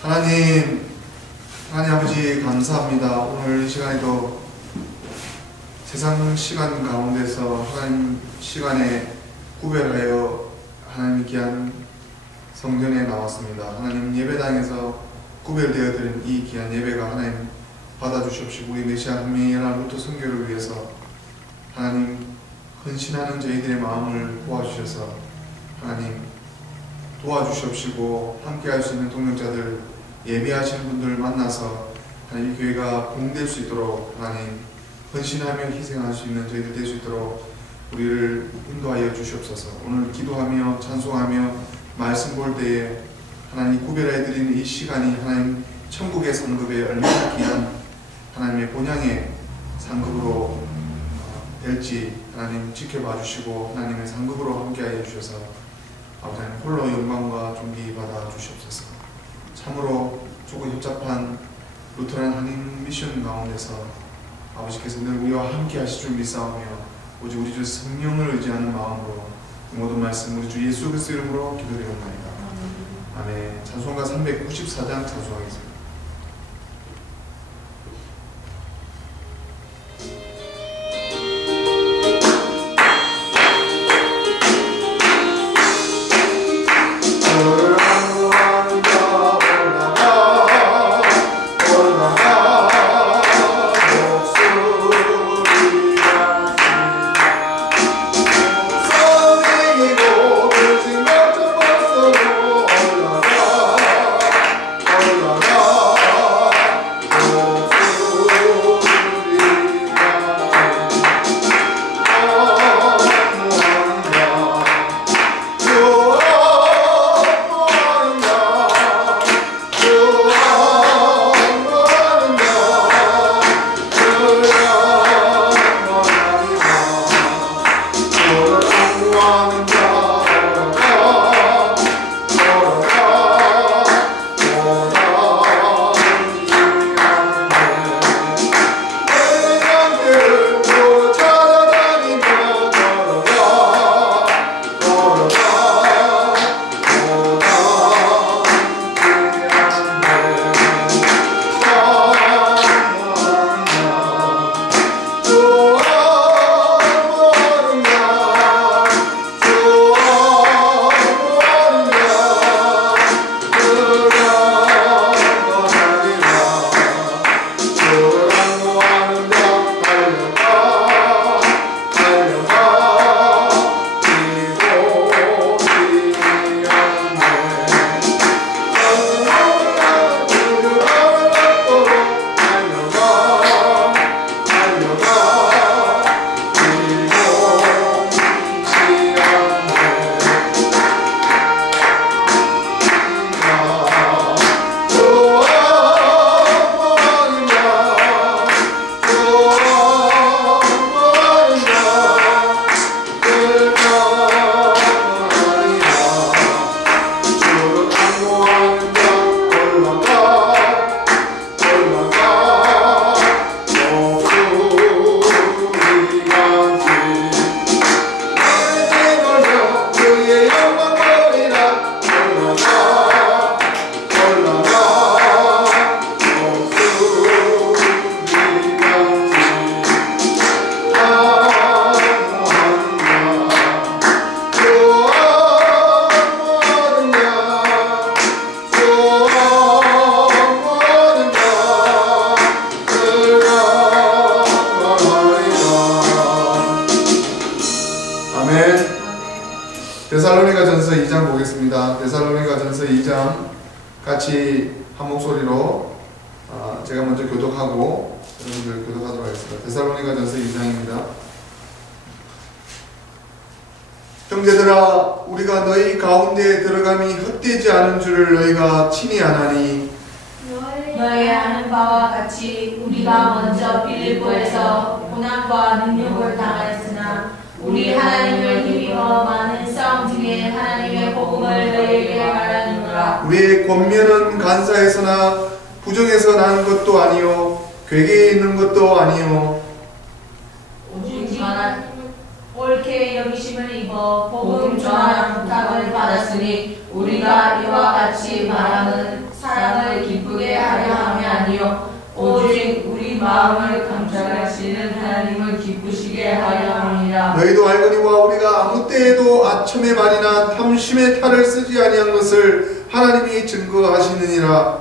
하나님 아버지 감사합니다. 오늘 이 시간에도 세상 시간 가운데서 하나님 시간에 구별하여 하나님 귀한 성전에 나왔습니다. 하나님 예배당에서 구별되어 드린 이 귀한 예배가 하나님 받아주시옵시고, 우리 메시아 한미연합 루터 선교를 위해서 하나님 헌신하는 저희들의 마음을 도와주셔서 하나님 도와주시옵시고, 함께 할 수 있는 동역자들, 예배하시는 분들 만나서 하나님 교회가 부흥될 수 있도록 하나님 헌신하며 희생할 수 있는 저희들 될 수 있도록 우리를 인도하여 주시옵소서. 오늘 기도하며 찬송하며 말씀 볼 때에 하나님 구별해 드리는 이 시간이 하나님 천국의 상급에 얼마나 귀한 하나님의 본향의 상급으로 될지 하나님 지켜봐 주시고, 하나님의 상급으로 함께하여 주셔서 아버지 하나님 홀로 영광과 존귀 받아 주시옵소서. 참으로 조금 협잡한 루터란 한인 미션 가운데서 아버지께서 늘 우리와 함께 하실 줄 믿사오며, 오직 우리 주 성령을 의지하는 마음으로 모든 말씀 우리 주 예수 그리스도 이름으로 기도드리옵나이다. 아멘. 찬송가 394장 찬송하겠습니다. 데살로니가전서 2장 보겠습니다. 데살로니가전서 2장 같이 한 목소리로 제가 먼저 교독하고 여러분들 교독하도록 하겠습니다. 데살로니가전서 2장입니다. 형제들아, 우리가 너희 가운데에 들어감이 헛되지 않은 줄을 너희가 친히 아나니, 너희 아는 바와 같이 우리가 먼저 빌립보에서 고난과 능욕을 당하였으나 우리 하나님을 힘입어 많은 싸움 중에 하나님의 복음을 너희에게 말하느니라. 우리의 권면은 간사에서나 부정에서 난 것도 아니요 괴계에 있는 것도 아니요 오직 옳게 여기심을 입어 복음 전하는 부탁을 받았으니 우리가 이와 같이 말함은 사람을 우리 마음을 감찰하시는 하나님을 기쁘시게 하려 함이라. 너희도 알거니와 우리가 아무 때에도 아첨의 말이나 탐심의 탈을 쓰지 아니한 것을 하나님이 증거하시느니라.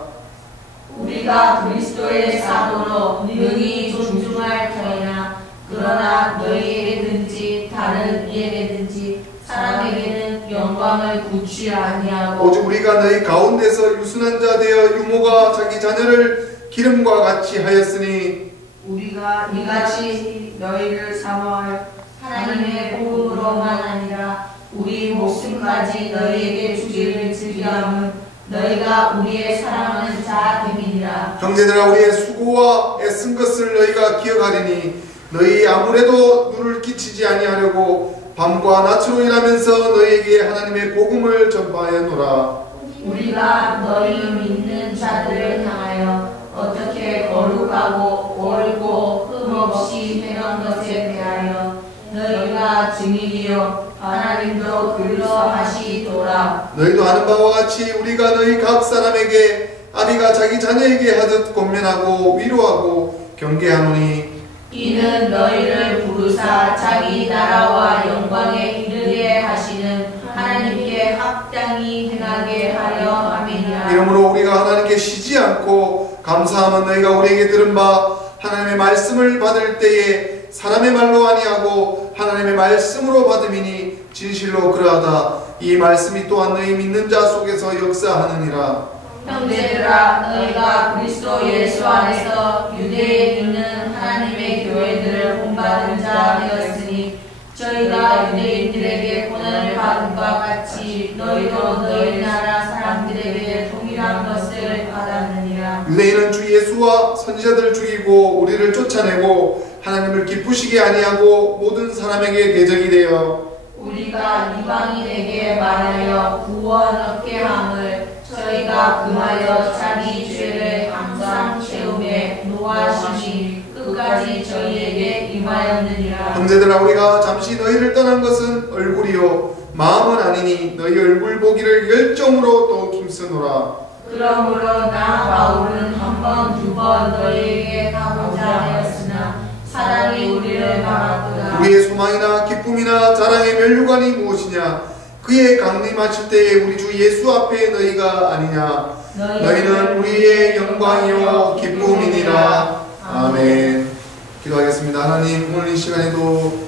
우리가 그리스도의 사도로 능히 존중할 터이나 그러나 너희에게든지 다른 이에게든지 사람에게는 영광을 굳이 아니하고 오직 우리가 너희 가운데서 유순한 자 되어 유모가 자기 자녀를 기름과 같이 하였으니 우리가 이같이 너희를 사모할 하나님의 복음으로만 아니라 우리 목숨까지 너희에게 주기를 즐겨함은 너희가 우리의 사랑하는 자됨이니라. 형제들아 우리의 수고와 애쓴 것을 너희가 기억하리니 너희 아무래도 눈을 끼치지 아니하려고 밤과 낮으로 일하면서 너희에게 하나님의 복음을 전파하였노라. 우리가 너희 믿는 자들을 향하여 어떻게 거룩하고 옳고 흠없이 행한 것에 대하여 너희가 증인이요 하나님도 그러하시도다. 너희도 아는 바와 같이 우리가 너희 각 사람에게 아비가 자기 자녀에게 하듯 권면하고 위로하고 경계하노니 이는 너희를 부르사 자기 나라와 영광에 이르게 하시는 하나님께 합당히 행하게 하려 함이니라. 이러므로 우리가 하나님께 쉬지 않고 감사하면 너희가 우리에게 들은 바 하나님의 말씀을 받을 때에 사람의 말로 아니하고 하나님의 말씀으로 받음이니 진실로 그러하다. 이 말씀이 또한 너희 믿는 자 속에서 역사하느니라. 형제들아 너희가 그리스도 예수 안에서 유대에 있는 하나님의 교회들을 본받은 자 되었으니 저희가 유대인들에게 고난을 받은 것 같이 너희도 너희 나라 사람들에게 동일한 것을 받았느니라. 유대인은 주 예수와 선지자들을 죽이고 우리를 쫓아내고 하나님을 기쁘시게 아니하고 모든 사람에게 대적이 되어 우리가 이방인에게 말하여 구원 얻게 함을 저희가 금하여 자기 죄를 항상 채우매 노하심이 끝까지 저희에게 임하였느니라. 형제들아 우리가 잠시 너희를 떠난 것은 얼굴이요 마음은 아니니 너희 얼굴 보기를 열정으로 또 힘쓰노라. 그러므로 나 바울은 한 번 두 번 너희에게 가고자 하였으나 사랑이 우리를 막았도다. 우리의 소망이나 기쁨이나 자랑의 면류관이 무엇이냐? 그의 강림하실 때에 우리 주 예수 앞에 너희가 아니냐? 너희는 우리의 영광이요 기쁨이니라. 아멘. 기도하겠습니다. 하나님 오늘 이 시간에도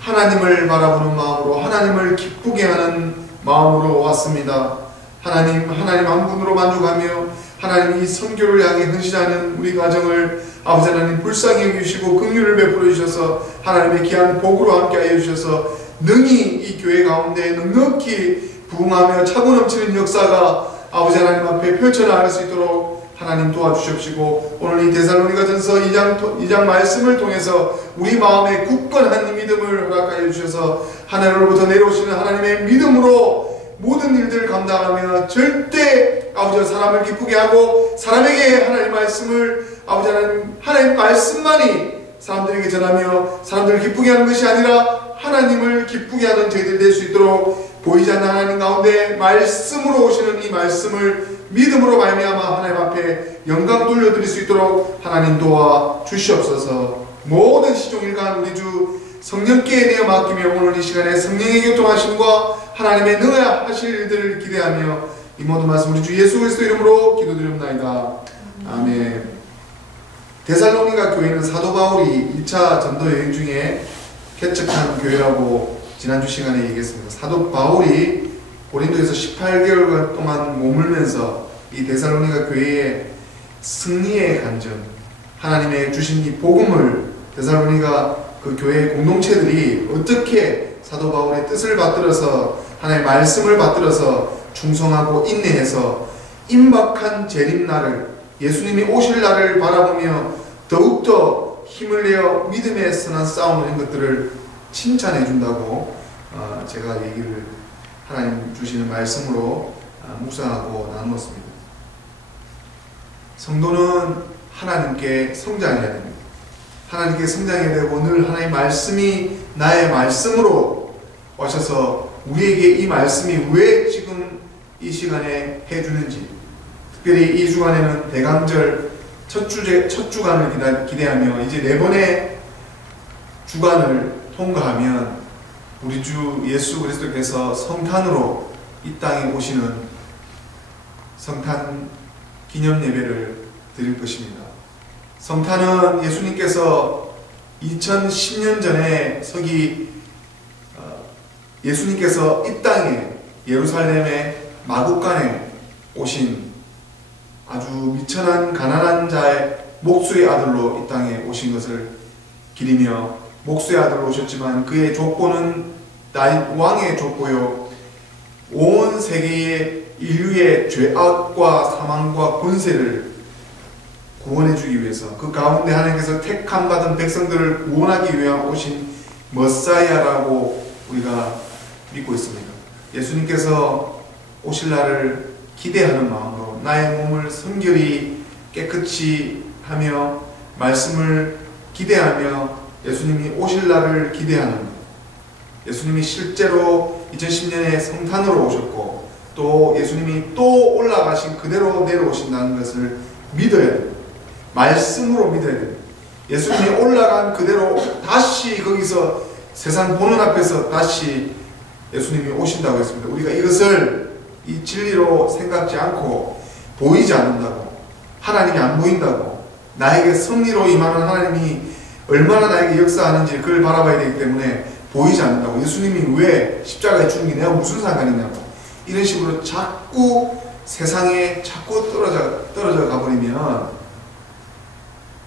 하나님을 바라보는 마음으로 하나님을 기쁘게 하는 마음으로 왔습니다. 하나님 한 분으로 만족하며 하나님 이 선교를 향해 헌신하는 우리 가정을 아버지 하나님 불쌍히 여기시고 긍휼을 베풀어 주셔서 하나님의 귀한 복으로 함께하여 주셔서 능히 이 교회 가운데 넉넉히 부흥하며 차고 넘치는 역사가 아버지 하나님 앞에 펼쳐나갈 수 있도록 하나님 도와주십시고 오늘 이 데살로니가전서 2장 말씀을 통해서 우리 마음에 굳건한 믿음을 허락하여 주셔서 하나님으로부터 내려오시는 하나님의 믿음으로 모든 일들을 감당하며 절대 아버지 사람을 기쁘게 하고 사람에게 하나님 말씀을 아버지 하나님 말씀만이 사람들에게 전하며 사람들을 기쁘게 하는 것이 아니라 하나님을 기쁘게 하는 저희들 될 수 있도록 보이지 않는 하나님 가운데 말씀으로 오시는 이 말씀을 믿음으로 말미암아 하나님 앞에 영광 돌려드릴 수 있도록 하나님 도와 주시옵소서. 모든 시종일관 우리 주 성령께 내어 맡기며 오늘 이 시간에 성령의 교통하심과 하나님의 능하실 일들을 기대하며 이 모든 말씀 우리 주 예수 그리스도 이름으로 기도드립니다. 아멘. 데살로니가 교회는 사도 바울이 1차 전도 여행 중에 개척한 교회라고 지난주 시간에 얘기했습니다. 사도 바울이 고린도에서 18개월 동안 머물면서 이 데살로니가 교회의 승리의 간증, 하나님의 주신 이 복음을 데살로니가 그 교회의 공동체들이 어떻게 사도 바울의 뜻을 받들어서 하나님의 말씀을 받들어서 충성하고 인내해서 임박한 재림날을 예수님이 오실 날을 바라보며 더욱더 힘을 내어 믿음의 선한 싸움을 한 것들을 칭찬해 준다고 제가 얘기를 하나님 주시는 말씀으로 묵상하고 나누었습니다. 성도는 하나님께 성장해야 됩니다. 하나님께 성장해야 되고 늘 하나님의 말씀이 나의 말씀으로 오셔서 우리에게 이 말씀이 왜 지금 이 시간에 해주는지, 특별히 이 주간에는 대강절 첫 주간을 기대하며 이제 4번의 주간을 통과하면 우리 주 예수 그리스도께서 성탄으로 이 땅에 오시는 성탄 기념 예배를 드릴 것입니다. 성탄은 예수님께서 2010년 전에 예수님께서 이 땅에 예루살렘의 마국간에 오신 아주 미천한 가난한 자의 목수의 아들로 이 땅에 오신 것을 기리며, 목수의 아들로 오셨지만 그의 족보는 왕의 족보요 온 세계의 인류의 죄악과 사망과 권세를 구원해주기 위해서, 그 가운데 하나님께서 택함 받은 백성들을 구원하기 위한 오신 머사이아라고 우리가 믿고 있습니다. 예수님께서 오실 날을 기대하는 마음으로 나의 몸을 성결히 깨끗이 하며 말씀을 기대하며 예수님이 오실 날을 기대하는, 예수님이 실제로 2010년에 성탄으로 오셨고 또 예수님이 또 올라가신 그대로 내려오신다는 것을 믿어야 됩니다. 말씀으로 믿어야 됩니다. 예수님이 올라간 그대로 다시 거기서 세상 보는 앞에서 다시 예수님이 오신다고 했습니다. 우리가 이것을 이 진리로 생각지 않고 보이지 않는다고, 하나님이 안 보인다고, 나에게 섭리로 임하는 하나님이 얼마나 나에게 역사하는지 그걸 바라봐야 되기 때문에 보이지 않는다고, 예수님이 왜 십자가에 죽은 게 내가 무슨 상관이냐고, 이런 식으로 자꾸 세상에 자꾸 떨어져 가버리면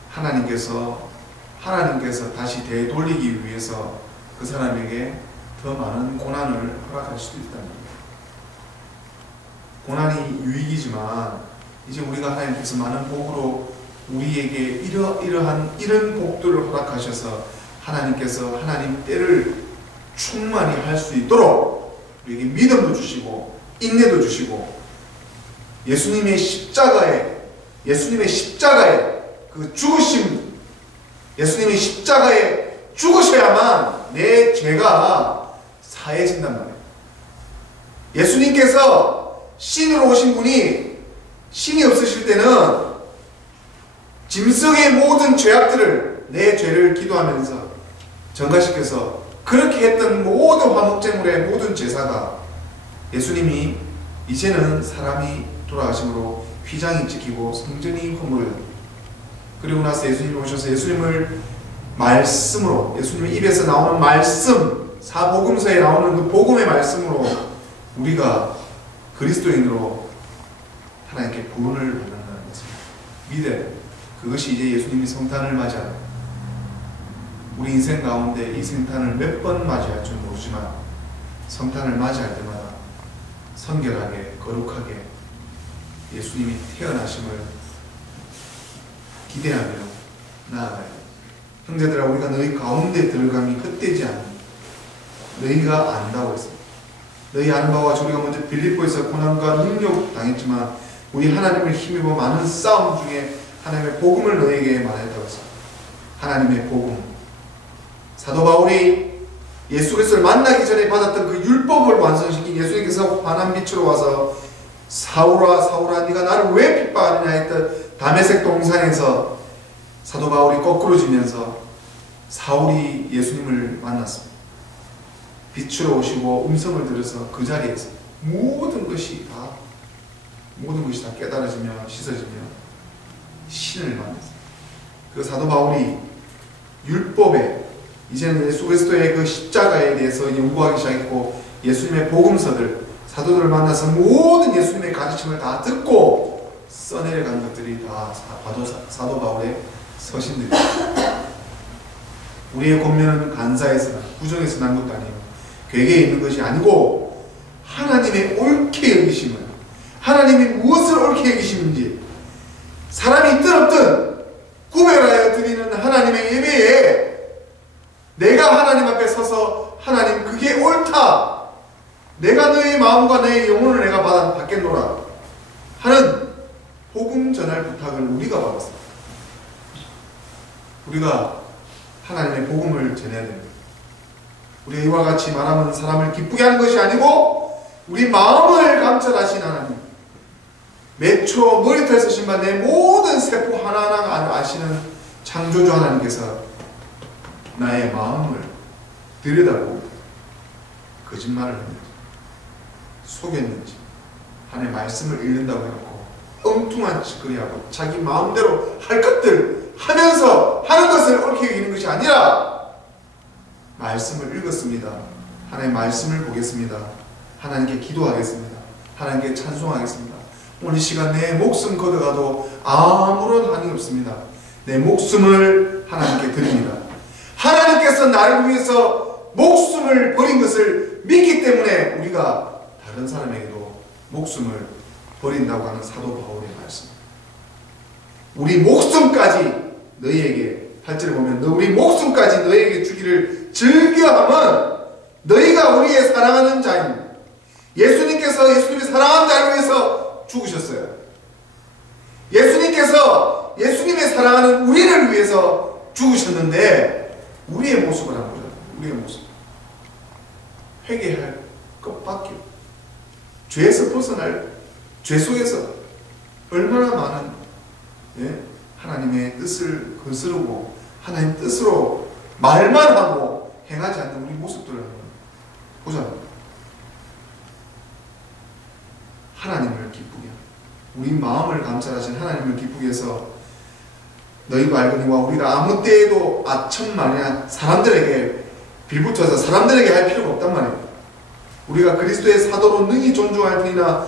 하나님께서 다시 되돌리기 위해서 그 사람에게 더 많은 고난을 허락할 수도 있다는 겁니다. 고난이 유익이지만 이제 우리가 하나님께서 많은 복으로 우리에게 이런 복들을 허락하셔서 하나님께서 하나님 때를 충만히 할 수 있도록 우리에게 믿음도 주시고 인내도 주시고, 예수님의 십자가에 그 죽으심, 예수님의 십자가에 죽으셔야만 내 죄가 사해진단 말이에요. 예수님께서 신으로 오신 분이 신이 없으실 때는 짐승의 모든 죄악들을, 내 죄를 기도하면서 전가시켜서 그렇게 했던 모든 화목제물의 모든 제사가, 예수님이 이제는 사람이 돌아가심으로 휘장이 찍히고 성전이 허물어요. 그리고 나서 예수님이 오셔서 예수님을 말씀으로, 예수님의 입에서 나오는 말씀, 사복음서에 나오는 그 복음의 말씀으로 우리가 그리스도인으로 하나님께 구원을 받는다는 것을 믿어야 됩니다. 그것이 이제 예수님이 성탄을 맞이하는, 우리 인생 가운데 이 성탄을 몇 번 맞이할 줄 모르지만 성탄을 맞이할 때마다 성결하게 거룩하게 예수님이 태어나심을 기대하며 나아가야 됩니다. 형제들아, 우리가 너희 가운데 들어감이 헛되지 않는, 너희가 안다고 했습니다. 너희 아는 바와 우리가 먼저 빌립보에서 고난과 능욕 당했지만 우리 하나님을 힘입어 많은 싸움 중에 하나님의 복음을 너희에게 말했다고 했습니다. 하나님의 복음, 사도 바울이 예수 그리스도를 만나기 전에 받았던 그 율법을 완성시킨 예수님께서 환한 빛으로 와서 사울아 사울아 네가 나를 왜 핍박하느냐 했던 다메섹 동산에서 사도 바울이 거꾸로 지면서 사울이 예수님을 만났습니다. 빛으로 오시고 음성을 들어서 그 자리에서 모든 것이 다 깨달아지며 씻어지며 신을 만났습니다. 그 사도 바울이 율법에, 이제는 예수 그리스도의 그 십자가에 대해서 연구하기 시작했고, 예수님의 복음서들, 사도들을 만나서 모든 예수님의 가르침을 다 듣고 써내려간 것들이 다 사도 바울의 서신들입니다. 우리의 권면은 간사에서나 구정에서 난 것도 아니에요. 괴계에 있는 것이 아니고 하나님의 옳게 여기심을, 하나님이 무엇을 옳게 여기시는지 사람이 있든 없든 구별하여 드리는 하나님의 예배에 내가 하나님 앞에 서서 하나님 그게 옳다, 내가 너의 마음과 너의 영혼을 내가 받겠노라 하는 복음 전할 부탁을 우리가 받았습니다. 우리가 하나님의 복음을 전해야 됩니다. 우리가 이와 같이 말하면 사람을 기쁘게 하는 것이 아니고 우리 마음을 감찰하신 하나님, 몇 초 머리털에서 신발 내 모든 세포 하나하나 아시는 창조주 하나님께서 나의 마음을 들여다보고 거짓말을 했는지 속였는지 하나님의 말씀을 읽는다고 해놓고 엉뚱한 짓거리하고 자기 마음대로 할 것들 하면서 하는 것을 옳게 여기는 것이 아니라 말씀을 읽었습니다. 하나님의 말씀을 보겠습니다. 하나님께 기도하겠습니다. 하나님께 찬송하겠습니다. 오늘 이 시간 내 목숨 걷어가도 아무런 한이 없습니다. 내 목숨을 하나님께 드립니다. 하나님께서 나를 위해서 목숨을 버린 것을 믿기 때문에 우리가 다른 사람에게도 목숨을 버린다고 하는 사도 바울의 말씀. 우리 목숨까지 너희에게 8절에 보면 우리 목숨까지 너희에게 주기를 즐겨하면 너희가 우리의 사랑하는 자입니다. 예수님께서 예수님이 사랑하는 자를 위해서 죽으셨어요. 예수님께서 예수님의 사랑하는 우리를 위해서 죽으셨는데 우리의 모습을 한번 보자. 우리의 모습. 회개할 것밖에 죄에서 벗어날 죄 속에서 얼마나 많은 하나님의 뜻을 거스르고 하나님 뜻으로 말만 하고 행하지 않는 우리 모습들을 한번 보자. 하나님을 기쁘게 우리 마음을 감찰하신 하나님을 기쁘게 해서 너희도 알거니와 우리가 아무 때에도 아첨만이나 사람들에게 빌붙어서 사람들에게 할 필요가 없단 말이에요. 우리가 그리스도의 사도로 능히 존중할 테니나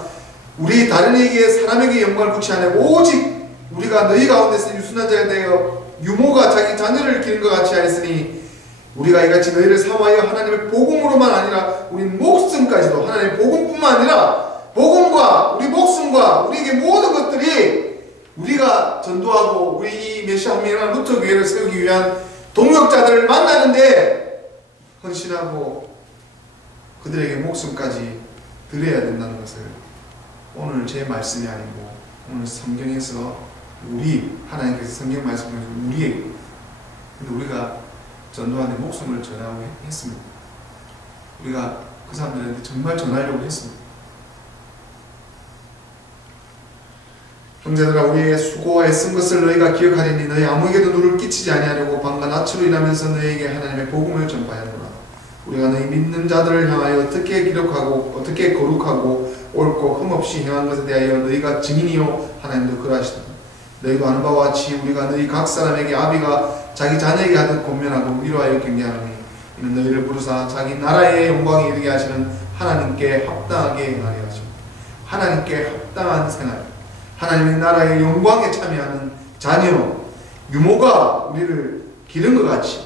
우리 다른 이에게 사람에게 영광을 붙이 아니고 오직 우리가 너희 가운데서 유순한 자가 되어 유모가 자기 자녀를 기른 것 같이 하였으니 우리가 이같이 너희를 사모하여 하나님의 복음으로만 아니라 우리 목숨까지도 하나님의 복음뿐만 아니라 복음과 우리 목숨과 우리에게 모든 것들이 우리가 전도하고 우리 이 메시아 헌민이라는 루터 교회를 세우기 위한 동역자들을 만나는데 헌신하고 그들에게 목숨까지 드려야 된다는 것을 오늘 제 말씀이 아니고 오늘 성경에서 우리 하나님께서 성경 말씀을 우리에게 근데 우리가 전도하는데 목숨을 전하고 했습니다. 우리가 그 사람들한테 정말 전하려고 했습니다. 형제들아 우리의 수고와 애쓴 것을 너희가 기억하리니 너희 아무에게도 누를 끼치지 아니하려고 밤과 낮으로 일하면서 너희에게 하나님의 복음을 전파하노라. 우리가 너희 믿는 자들을 향하여 어떻게 기록하고 어떻게 거룩하고 옳고 흠없이 행한 것에 대하여 너희가 증인이요 하나님도 그러하시다. 너희도 아는 바와 같이 우리가 너희 각 사람에게 아비가 자기 자녀에게 하듯 권면하고 위로하여 경계하노니 이는 너희를 부르사 자기 나라의 영광에 이르게 하시는 하나님께 합당하게 행하려 하십니다. 하나님께 합당한 생활 하나님의 나라의 영광에 참여하는 자녀 유모가 우리를 기른 것 같이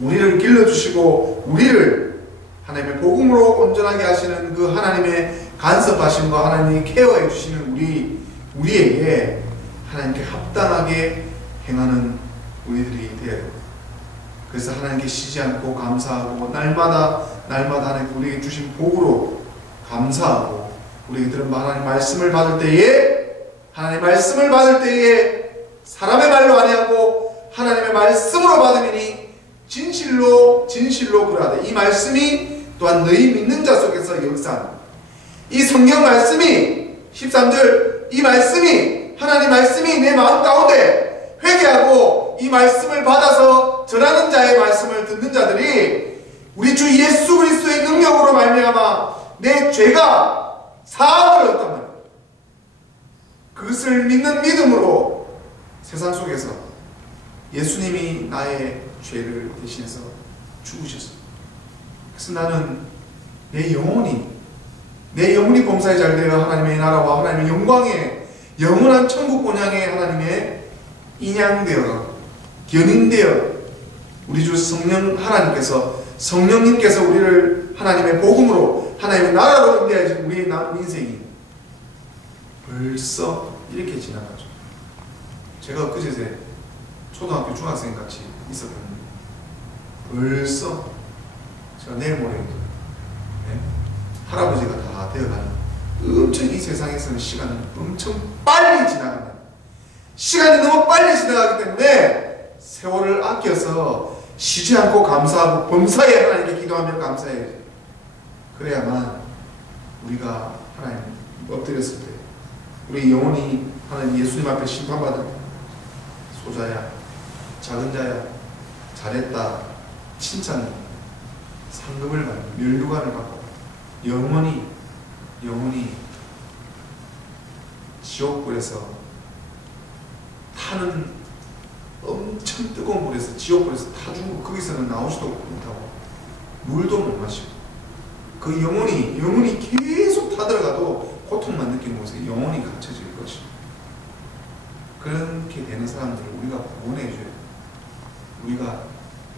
우리를 길러주시고 우리를 하나님의 복음으로 온전하게 하시는 그 하나님의 간섭하심과 하나님이 케어해 주시는 우리에게 하나님께 합당하게 행하는 우리들이 되어야 됩니다. 그래서 하나님께 쉬지 않고 감사하고 날마다 하나님 우리에게 주신 복으로 감사하고 우리에게 들은 하나님 말씀을 받을 때에 하나님의 말씀을 받을 때에 사람의 말로 아니하고 하나님의 말씀으로 받으니 진실로 그러하되 이 말씀이 또한 너희 믿는 자 속에서 역사합니다. 이 성경 말씀이 13절 이 말씀이 하나님 말씀이 내 마음 가운데 회개하고 이 말씀을 받아서 전하는 자의 말씀을 듣는 자들이 우리 주 예수 그리스도의 능력으로 말미암아 내 죄가 사함을 얻단 말이에요. 그것을 믿는 믿음으로 세상 속에서 예수님이 나의 죄를 대신해서 죽으셨어요. 그래서 나는 내 영혼이 범사에 잘 되어 하나님의 나라와 하나님의 영광에 영원한 천국 본향에 하나님의 인양되어 견인되어 우리 주 성령 성령님께서 우리를 하나님의 복음으로 하나님의 나라로 인도하신 우리의 남은 인생이 벌써 이렇게 지나가죠. 제가 그제서 초등학교 중학생 같이 있었거든요. 벌써 제가 내일 모레 할아버지가 다 되어가는 엄청 이 세상에서는 시간은 엄청 빨리 지나간다. 시간이 너무 빨리 지나가기 때문에 세월을 아껴서 쉬지 않고 감사하고 범사에 하나님께 기도하며 감사해야죠. 그래야만 우리가 하나님 엎드렸을 때 우리 영혼이 하나님 예수님 앞에 심판받을 소자야, 작은 자야, 잘했다, 칭찬, 상급을 받고 면류관을 받고 영원히 지옥불에서 타는 엄청 뜨거운 불에서 지옥불에서 타 죽고 거기서는 나오지도 못하고 물도 못 마시고 그 영혼이 계속 타들어가도 고통만 느끼는 곳에 영혼이 갇혀질 것이고 그렇게 되는 사람들을 우리가 구원해줘야 돼요. 우리가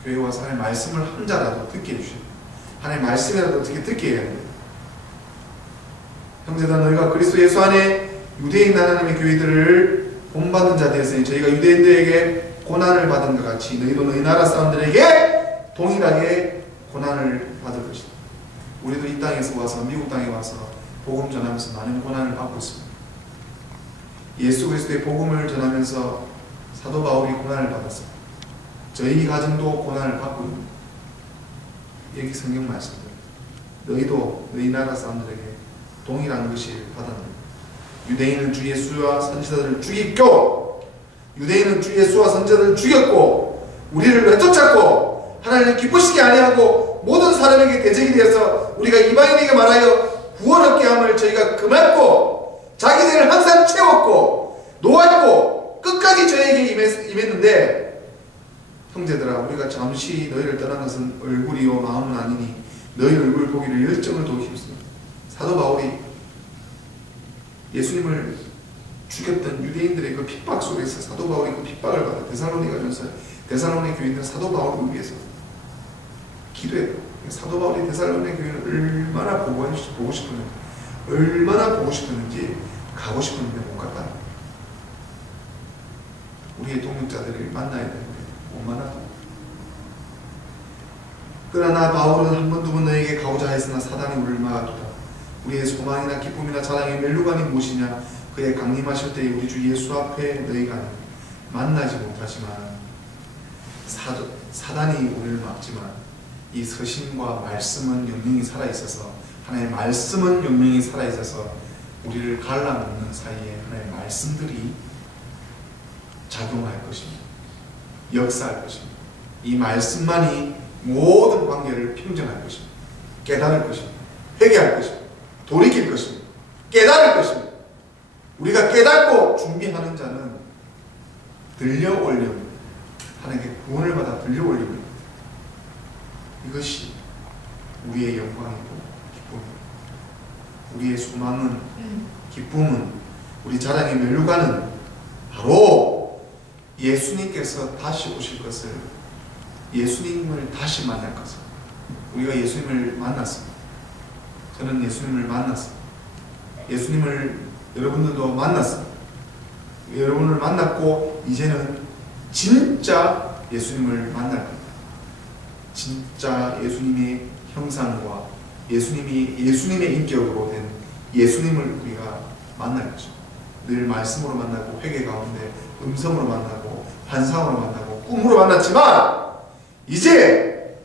교회 와서 하나님의 말씀을 한 자라도 듣게 해주셔야 돼요. 하나님의 말씀이라도 어떻게 듣게 해야 돼요. 형제들아 너희가 그리스도 예수 안에 유대인 하나님의 교회들을 본받는 자 되었으니 저희가 유대인들에게 고난을 받은 것 같이 너희도 너희 나라 사람들에게 동일하게 고난을 받을 것이다. 우리도 이 땅에서 와서 미국 땅에 와서 복음 전하면서 많은 고난을 받고 있습니다. 예수 그리스도의 복음을 전하면서 사도 바울이 고난을 받았습니다. 저희 가정도 고난을 받고 있습니다. 여기 성경 말씀입니다. 너희도 너희 나라 사람들에게 동일한 것을 받았느니라. 유대인은 주 예수와 선지자들을 죽이고 유대인은 주 예수와 선지자들을 죽였고 우리를 내쫓았고 하나님을 기쁘시게 아니하고 모든 사람에게 대적이 되어서 우리가 이방인에게 말하여 구원 얻게 함을 저희가 금했고 자기들을 항상 채웠고 놓았고 끝까지 저에게 임했는데 형제들아 우리가 잠시 너희를 떠난 것은 얼굴이요 마음은 아니니 너희 얼굴 보기를 열정을 더욱 힘쓰니 사도 바울이 예수님을 죽였던 유대인들의 그 핍박 속에서 사도 바울이 그 핍박을 받아 데살로니가 교인들은 사도 바울을 위해서 기도했고 사도 바울이 데살로니가 교인을 얼마나 보고 싶었는지 가고 싶었는데 못 갔다. 우리의 동역자들을 만나야 되는데 못 만났다. 그러나 바울은 한 번 두 번 너에게 가고자 했으나 사단이 우리를 막아두다. 우리의 소망이나 기쁨이나 자랑의 멸류관이 무엇이냐? 그의 강림하실 때에 우리 주 예수 앞에 너희가 만나지 못하지만 사단이 우리를 막지만 이 서신과 말씀은 영영이 살아있어서 하나님의 말씀은 영영이 살아있어서 우리를 갈라놓는 사이에 하나님의 말씀들이 작용할 것입니다. 역사할 것입니다. 이 말씀만이 모든 관계를 평정할 것입니다. 깨달을 것입니다. 회개할 것입니다. 돌이킬 것입니다. 깨달을 것입니다. 우리가 깨닫고 준비하는 자는 들려올림 하나님께 구원을 받아 들려올림 이것이 우리의 영광이고 기쁨입니다. 우리의 소망은 기쁨은 우리 자랑의 멸류관은 바로 예수님께서 다시 오실 것을 예수님을 다시 만날 것을 우리가 예수님을 만났습니다. 저는 예수님을 만났습니다. 예수님을 여러분들도 만났습니다. 여러분을 만났고 이제는 진짜 예수님을 만날 겁니다. 진짜 예수님의 형상과 예수님의 인격으로 된 예수님을 우리가 만날 것입니다. 늘 말씀으로 만나고 회개 가운데 음성으로 만나고 환상으로 만나고 꿈으로 만났지만 이제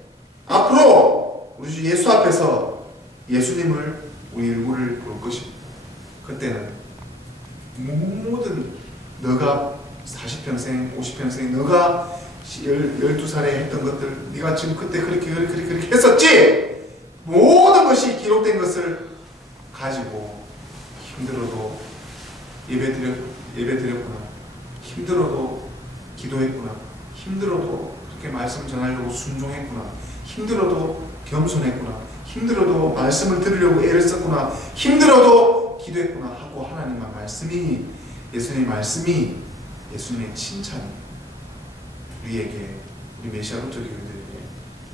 앞으로 우리 주 예수 앞에서 예수님을 우리 얼굴을 볼 것입니다. 그때는 모든 너가 40평생 50평생 너가 12살에 했던 것들 네가 지금 그때 그렇게 했었지 모든 것이 기록된 것을 가지고 힘들어도 예배드렸구나 힘들어도 기도했구나 힘들어도 그렇게 말씀 전하려고 순종했구나 힘들어도 겸손했구나 힘들어도 말씀을 들으려고 애를 썼구나 힘들어도 기도했구나 하고 하나님의 말씀이 예수님의 말씀이 예수님의 칭찬이 우리에게 우리 메시아로터 교회들에게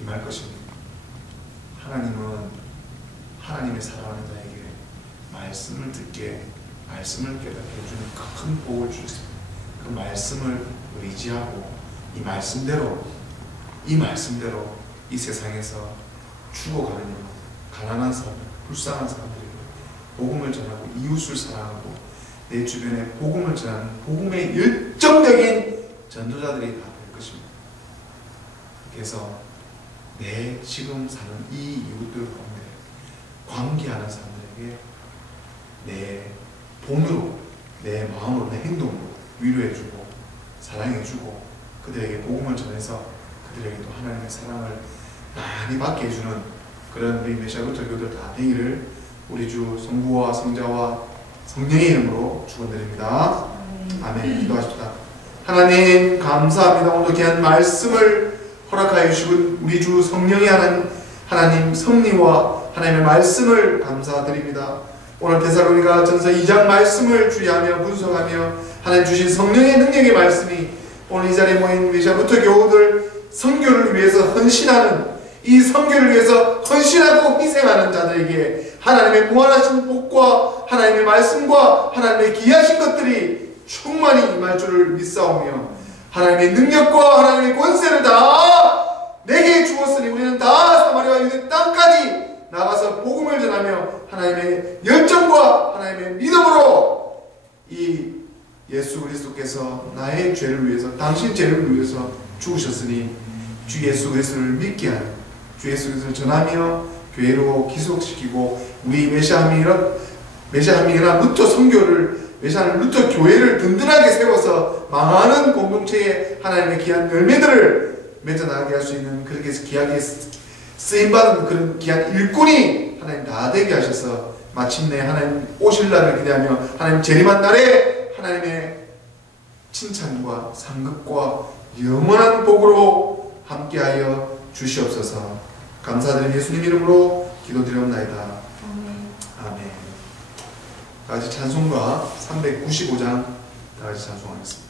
임할 것입니다. 하나님은 하나님의 사랑하는 자에게 말씀을 듣게 말씀을 깨닫게 해주는 큰 복을 주셨습니다. 그 말씀을 의지하고 이 말씀대로 이 세상에서 죽어가는 가난한 사람, 불쌍한 사람들에게 복음을 전하고 이웃을 사랑하고 내 주변에 복음을 전하는 복음의 열정적인 전도자들이 다 될 것입니다. 그래서 내 지금 사는 이 이웃들 가운데 관계하는 사람들에게 내 돈으로 내 마음으로, 내 행동으로 위로해주고 사랑해주고 그들에게 복음을 전해서 그들에게도 하나님의 사랑을 많이 받게 해주는 그런 우리 메시아루터 교들 다 되기를 우리 주 성부와 성자와 성령의 이름으로 축원드립니다. 아멘. 기도하십시다. 하나님 감사합니다. 오늘 귀한 말씀을 허락하여 주신 우리 주 성령의 하나님 섭리와 하나님의 말씀을 감사드립니다. 오늘 데살로니가 전서 2장 말씀을 주의하며 분석하며 하나님 주신 성령의 능력의 말씀이 오늘 이 자리에 모인 메시아루터 교우들 선교를 위해서 헌신하는, 이 선교를 위해서 헌신하고 희생하는 자들에게 하나님의 무한하신 복과 하나님의 말씀과 하나님의 귀하신 것들이 충만히 임할 줄을 믿사오며 하나님의 능력과 하나님의 권세를 다 내게 주었으니 우리는 다 사마리아 유대 땅까지 나가서 복음을 전하며 하나님의 열정과 하나님의 믿음으로 이 예수 그리스도께서 나의 죄를 위해서, 당신 죄를 위해서 죽으셨으니 주 예수 그리스도를 믿게 하는, 주 예수 그리스도를 전하며 교회로 기속시키고 우리 메시아함이나 루터 선교를, 메시아는 루터 교회를 든든하게 세워서 망하는 공동체의 하나님의 귀한 열매들을 맺어나가게 할 수 있는, 그렇게 해서 귀하게 쓰임받은 그런 귀한 일꾼이 하나님 다 되게 하셔서 마침내 하나님 오실 날을 기대하며 하나님 재림한 날에 하나님의 칭찬과 상급과 영원한 복으로 함께하여 주시옵소서. 감사드린 예수님 이름으로 기도드리옵나이다. 아멘. 다같이 찬송가 395장 다같이 찬송하겠습니다.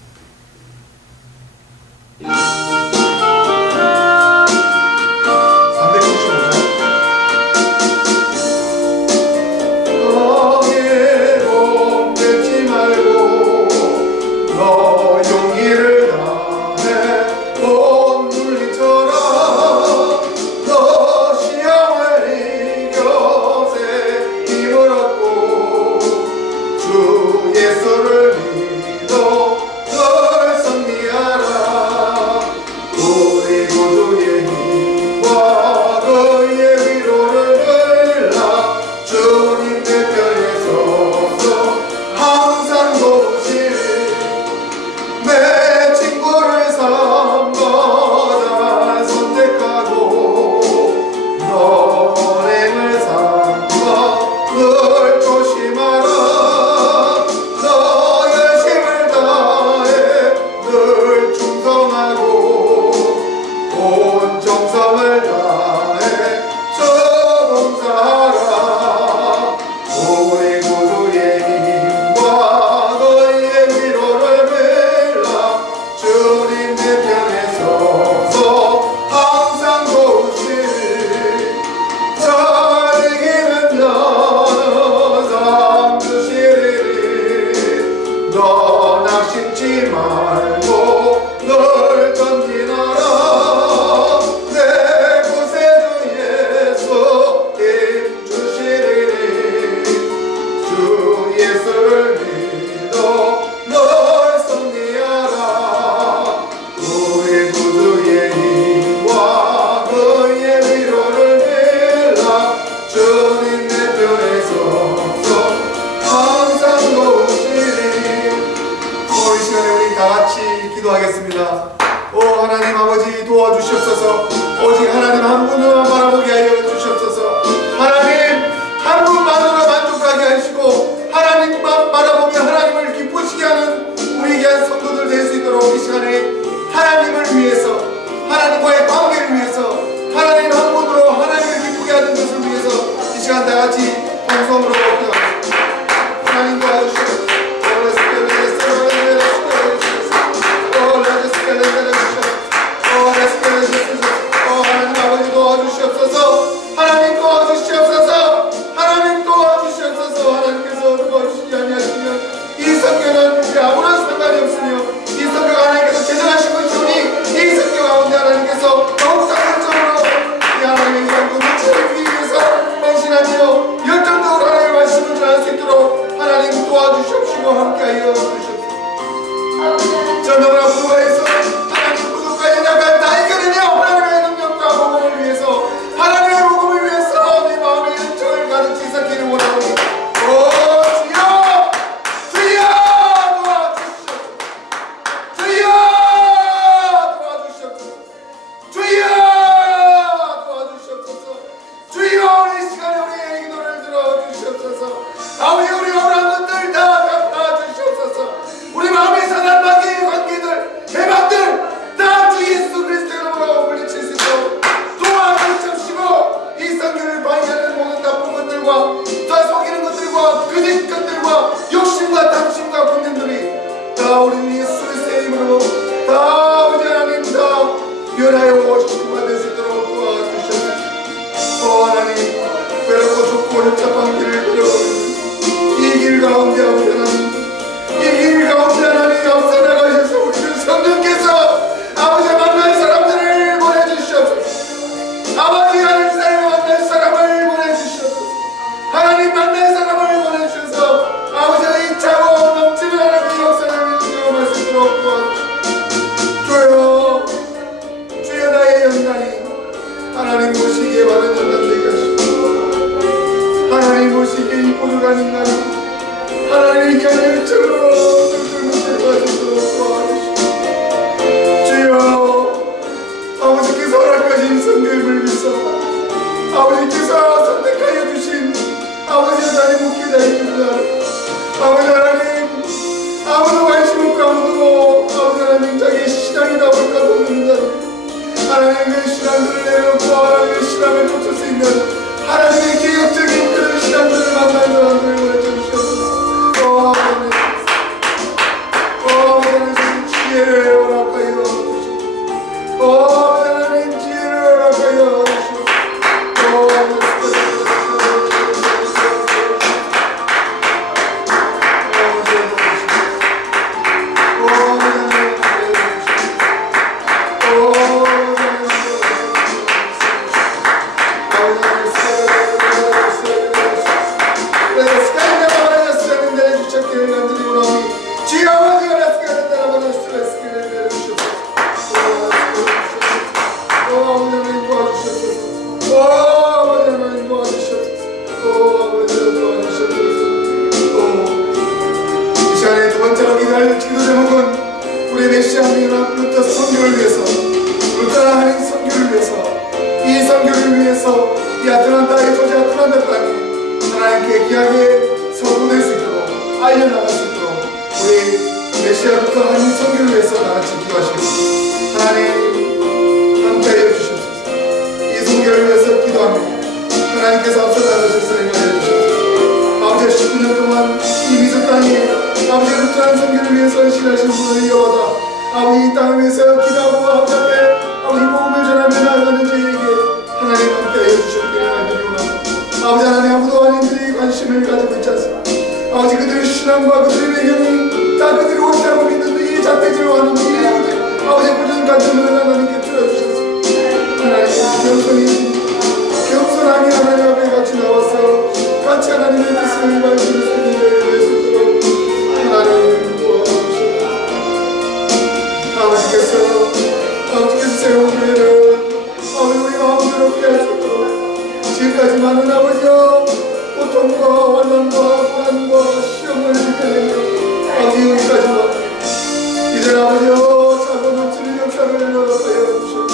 주여! 번째로 기도할 기도 제목은 우리 메시아 루터 선교를 위해서, 루터 하나님 선교를 위해서, 이 선교를 위해서 이 아틀란타의 조지 아틀란타 땅이 하나님께 귀하게 선포될 수 있도록, 알려나갈 수 있도록 우리 메시아 루터 하나님 선교를 위해서 다같이 기도하시겠습니다. 하나님 함께하여 주시옵소서. 이 선교를 위해서 기도합니다. 하나님께서 앞서 나가셔서 행하여 주시옵소서. 아버지 19년 동안 이 미국 땅에 아버지 루터한 선교를 위해서 헌신하신 분을 이어받아 아버지 이 땅을 위해서 기도하고 아버지 앞에 아버지 복음을 전하며 나아가는 저희에게 하나님 함께하여 주셨기를 알드리오나 아버지 하나님 아무도 아닌들이 관심을 가지고 있지 않습니다. 아버지 그들의 신앙과 그들의 배경이 다 그들이 옳다고 믿는데 이 잣대질로 하는 이 아버지 고전 간증을 하나님께 들어주셨습니다. 하나님 겸손하게 하나님 앞에 같이 나와서 같이 하나님의 뜻을 말씀을 수 있는 저희를 낼수 있도록 하나님 도와주시옵소서. 아버지께서 세운 교회를 아버지 우리 마음대로 피할 수 있도록 지금까지 많은 아버지여 고통과 환난과 고난과 시험을 이겨내며 아버지 여기까지 왔다. 이제 아버지여 작은 넘치는 역사를 열어가여 주시옵소서.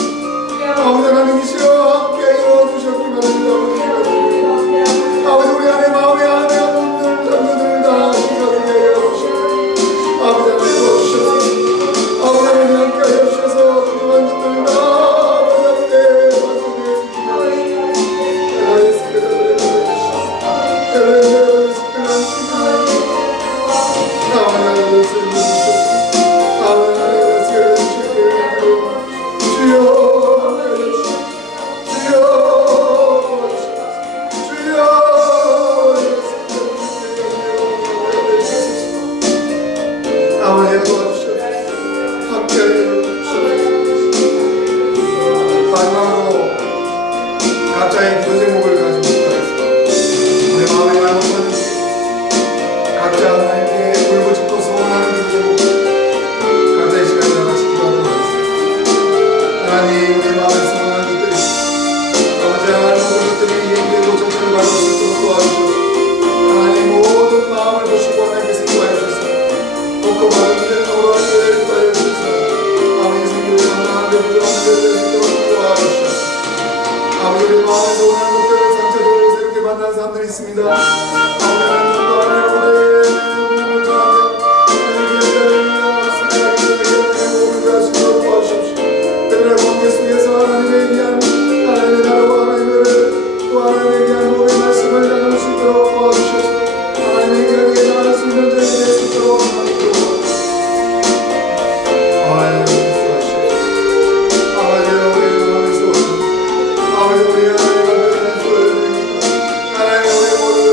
아버지 하나님이시여 함께하여 주셨기를 바랍니다. 아버지 우리 안에 마음에 안에 없는 상처들을 다 씻어주게 하여 주시옵소서. 아버지 하나님 도와주셔서 아버지 하나님 함께하여 주셔서 그동안 것들을 다 아버지 앞에 말씀드렸습니다. 하나님 우리 모두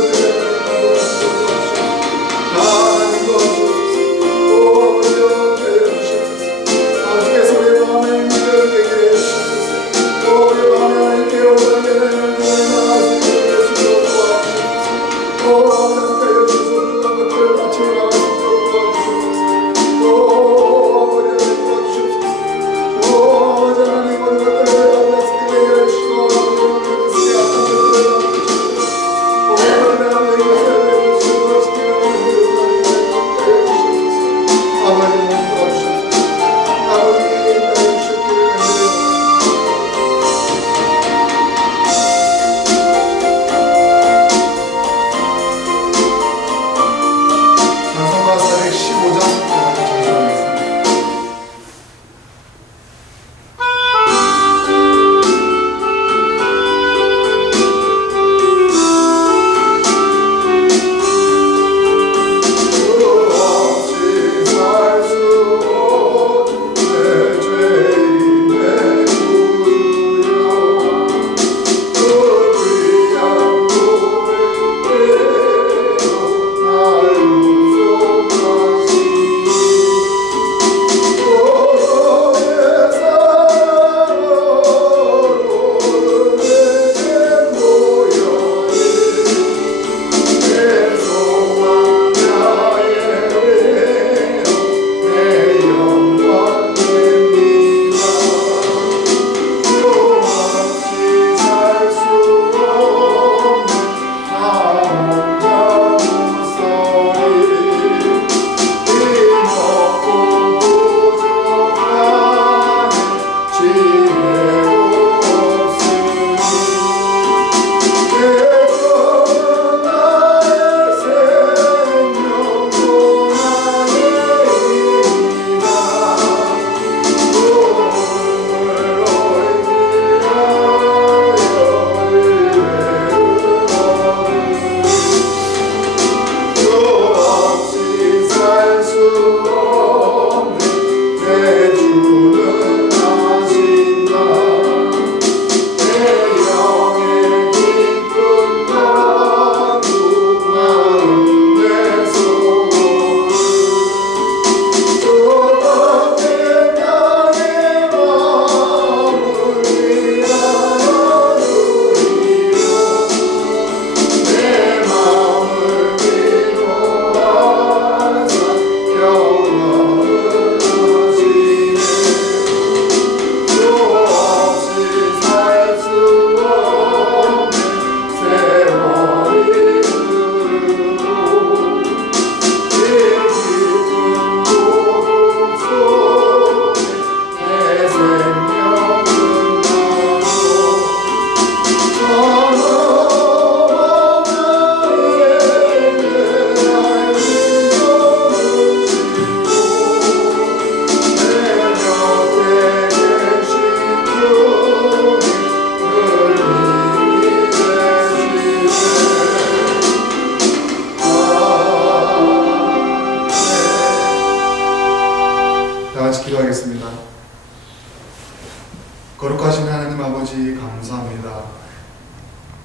거룩하신 하나님 아버지 감사합니다.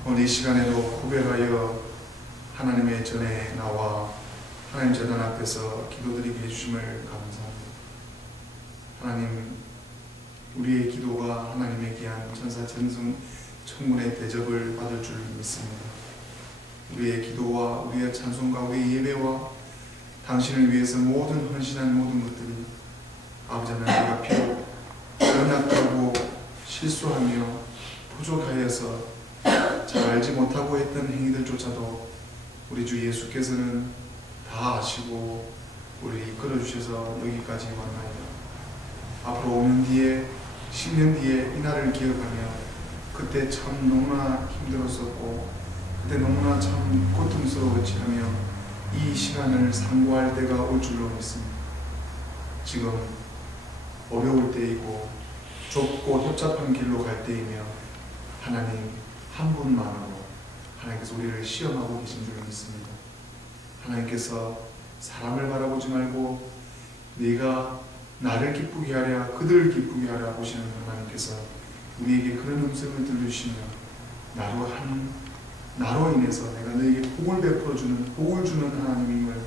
오늘 이 시간에도 고백하여 하나님의 전에 나와 하나님 재단 앞에서 기도드리게 해주심을 감사합니다. 하나님, 우리의 기도가 하나님의 귀한 천사 천문의 대접을 받을 줄 믿습니다. 우리의 기도와 우리의 찬송과 우리의 예배와 당신을 위해서 모든 헌신한 모든 것들이 아버지 하나님, 비록 연약하고 실수하며 부족하여서 잘 알지 못하고 했던 행위들조차도 우리 주 예수께서는 다 아시고 우리를 이끌어 주셔서 여기까지 왔나이다. 앞으로 5년 뒤에 10년 뒤에 이날을 기억하며 그때 참 너무나 힘들었었고 그때 너무나 참 고통스러웠지 하며 이 시간을 상고할 때가 올 줄로 믿습니다. 지금 어려울 때이고 좁고 협잡한 길로 갈 때이며 하나님 한 분만으로 하나님께서 우리를 시험하고 계신 줄 믿습니다. 하나님께서 사람을 바라보지 말고 네가 나를 기쁘게 하랴 그들을 기쁘게 하랴 보시는 하나님께서 우리에게 그런 음성을 들려주시며 나로 인해서 내가 너에게 복을 베풀어주는 복을 주는 하나님임을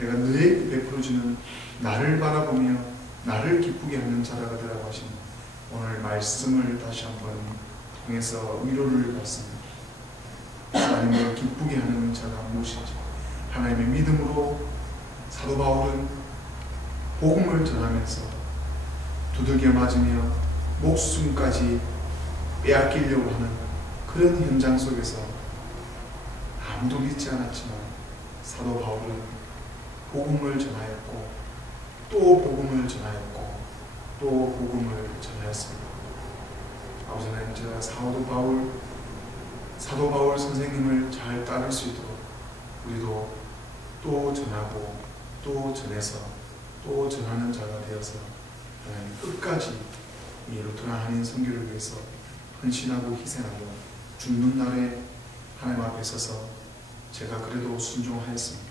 내가 너에게 베풀어주는 나를 바라보며 나를 기쁘게 하는 자라가 되라고 하시는 오늘 말씀을 다시 한번 통해서 위로를 받습니다. 하나님을 기쁘게 하는 자가 무엇인지 하나님의 믿음으로 사도 바울은 복음을 전하면서 두들겨 맞으며 목숨까지 빼앗기려고 하는 그런 현장 속에서 아무도 믿지 않았지만 사도 바울은 복음을 전하였고 또 복음을 전하였고 또 복음을 전하였습니다. 아버지 하나님, 제가 사도 바울 선생님을 잘 따를 수 있도록 우리도 또 전하고 또 전해서 또 전하는 자가 되어서 하나님 끝까지 이 루터나 한인 선교를 위해서 헌신하고 희생하고 죽는 날에 하나님 앞에 서서 제가 그래도 순종하였습니다.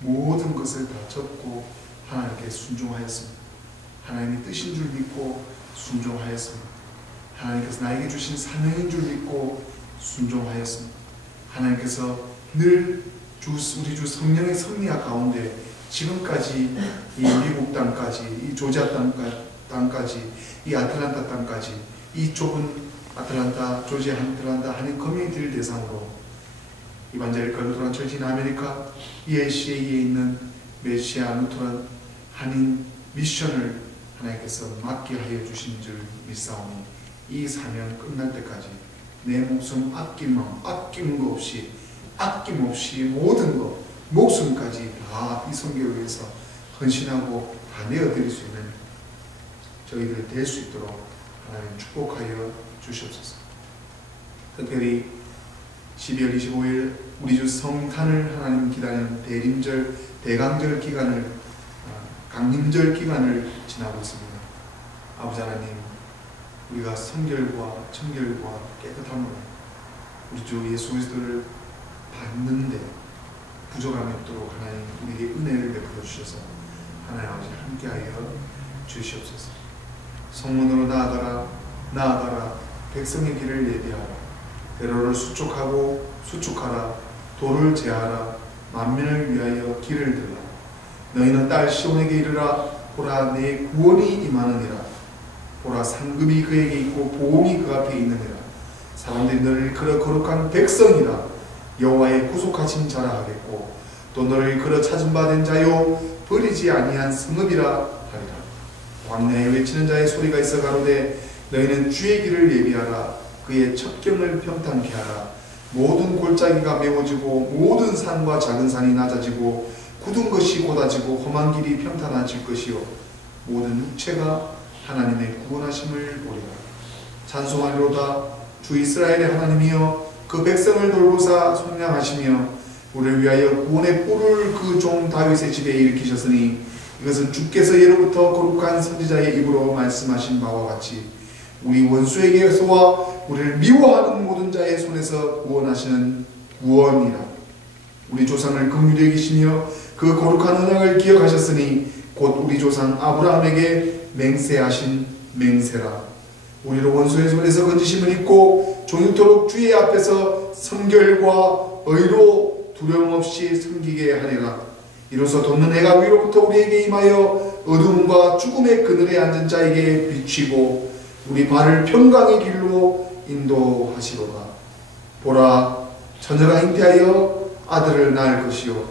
모든 것을 다 접고 하나님께 순종하였습니다. 하나님의 뜻인 줄 믿고 순종하였습니다. 하나님께서 나에게 주신 사명인 줄 믿고 순종하였습니다. 하나님께서 늘 우리 주 성령의 섭리하 가운데 지금까지 이 미국 땅까지 이 조지아 땅까지 이 아틀란타 땅까지 이 좁은 조지아 아틀란타 한인 커뮤니티를 대상으로 이반제리컬 루터란 처치 인 아메리카 ELCA에 있는 메시아 루터란 한인 미션을 하나님께서 맡게 하여 주신 줄 믿사오니 이 사명 끝날 때까지 내 목숨 아낌없이 모든 것 목숨까지 다 이 선교를 위해서 헌신하고 다 내어드릴 수 있는 저희들 될 수 있도록 하나님 축복하여 주시옵소서. 특별히 12월 25일 우리 주 성탄을 하나님 기다리는 대강절 기간을 강림절 기간을 지나고 있습니다. 아버지 하나님, 우리가 성결과 청결과 깨끗함으로 우리 주 예수 그리스도를 받는데 부족함이 없도록 하나님 우리에게 은혜를 베풀어 주셔서 하나님 아버지 함께하여 주시옵소서. 성문으로 나아가라 백성의 길을 예비하라. 대로를 수축하라. 돌을 제하라. 만민을 위하여 길을 들라. 너희는 딸 시온에게 이르라. 보라, 내 구원이 임하느니라. 보라, 상급이 그에게 있고 보응이 그 앞에 있느니라. 사람들이 너를 일컬어 거룩한 백성이라 여호와의 구속하신 자라 하겠고 또 너를 일컬어 찾은 바 된 자요 버리지 아니한 성읍이라 하리라. 광야에 외치는 자의 소리가 있어 가로되 너희는 주의 길을 예비하라. 그의 첩경을 평탄케 하라. 모든 골짜기가 메워지고 모든 산과 작은 산이 낮아지고 굳은 것이 곧아지고 험한 길이 평탄해질 것이요 모든 육체가 하나님의 구원하심을 보리라. 찬송하리로다. 주 이스라엘의 하나님이여 그 백성을 돌보사 속량하시며 우리를 위하여 구원의 뿔을 그 종 다윗의 집에 일으키셨으니 이것은 주께서 예로부터 거룩한 선지자의 입으로 말씀하신 바와 같이 우리 원수에게서와 우리를 미워하는 모든 자의 손에서 구원하시는 구원이라. 우리 조상을 긍휼히 여기시며 그 거룩한 언약을 기억하셨으니 곧 우리 조상 아브라함에게 맹세하신 맹세라. 우리를 원수의 손에서 건지심을 입고 종일토록 주의 앞에서 성결과 의로 두려움 없이 섬기게 하리라. 이로써 돋는 해가 위로부터 우리에게 임하여 어둠과 죽음의 그늘에 앉은 자에게 비치고 우리 발을 평강의 길로 인도하시로다. 보라, 처녀가 잉태하여 아들을 낳을 것이요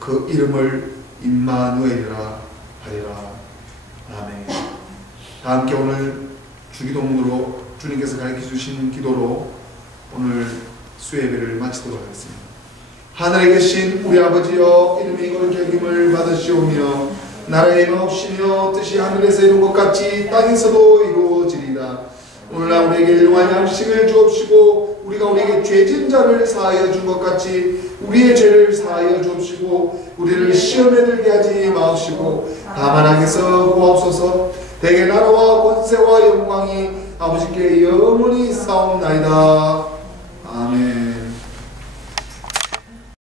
그 이름을 임마누엘이라 하리라. 아멘. 다 함께 오늘 주기도문으로 주님께서 가르쳐 주신 기도로 오늘 수예배를 마치도록 하겠습니다. 하늘에 계신 우리 아버지여, 이름이 거룩히 여김을 받으시오며 나라의 임하옵시며 뜻이 하늘에서 이룬 것 같이 땅에서도 이루어지리다. 오늘날 우리에게 일용할 양식을 주옵시고 우리가 우리에게 죄진 자를 사하여 준 것 같이 우리의 죄를 사하여 주옵시고 우리를 시험에 들게 하지 마옵시고 다만 악에서 구하옵소서. 대개 나라와 권세와 영광이 아버지께 영원히 있사옵나이다. 아멘.